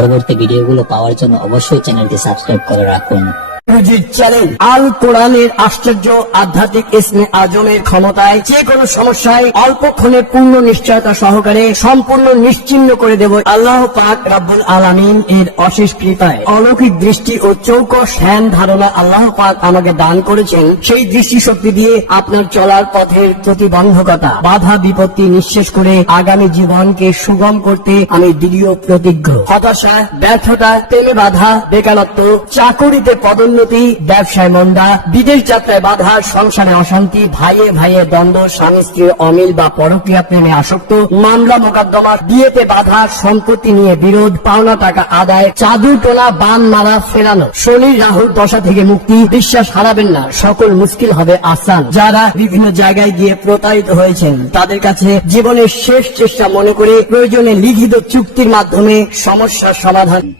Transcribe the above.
পরবর্তী ভিডিওগুলো পাওয়ার জন্য অবশ্যই চ্যানেলটি সাবস্ক্রাইব করে রাখুন। গুরুজির চ্যানেল আল কোরআনের আশ্চর্য আধ্যাত্মিক ইসমে আজমের ক্ষমতায় যে কোনো সমস্যায় অল্পক্ষণে পূর্ণ নিশ্চয়তা সহকারে সম্পূর্ণ নিশ্চিন্ন করে দেব আল্লাহ পাক রাব্বুল আলামিন এর অশেষ কৃপায়। অলৌকিক দৃষ্টি ও চৌকস ধ্যান ধারণা আল্লাহ পাক আমাকে দান করেছেন। সেই দৃষ্টি শক্তি দিয়ে আপনার চলার পথের প্রতিবন্ধকতা, বাধা বিপত্তি নিঃশেষ করে আগামী জীবনকে সুগম করতে আমি দৃঢ় প্রতিজ্ঞ। হতাশা, ব্যর্থতা, প্রেমে বাধা, বেকারত্ব, চাকরিতে পদোন্নতি ব্যবসায় মন্দা, বিদেশ যাত্রায় বাধা, সংসারে অশান্তি, ভাইয়ে ভাইয়ে দ্বন্দ্ব, স্বামী স্ত্রীর অমিল বা পরক্রিয়া প্রেমে আসক্ত, মামলা মোকদ্দমা বিয়েতে বাধা, সম্পত্তি নিয়ে বিরোধ, পাওনা টাকা আদায় চাদু টোলা বান মারা ফেরানো। শনি রাহুর দশা থেকে মুক্তি, বিশ্বাস হারাবেন না, সকল মুশকিল হবে আসান। যারা বিভিন্ন জায়গায় গিয়ে প্রতারিত হয়েছেন, তাদের কাছে জীবনের শেষ চেষ্টা মনে করে প্রয়োজনে লিখিত চুক্তির মাধ্যমে সমস্যার সমাধান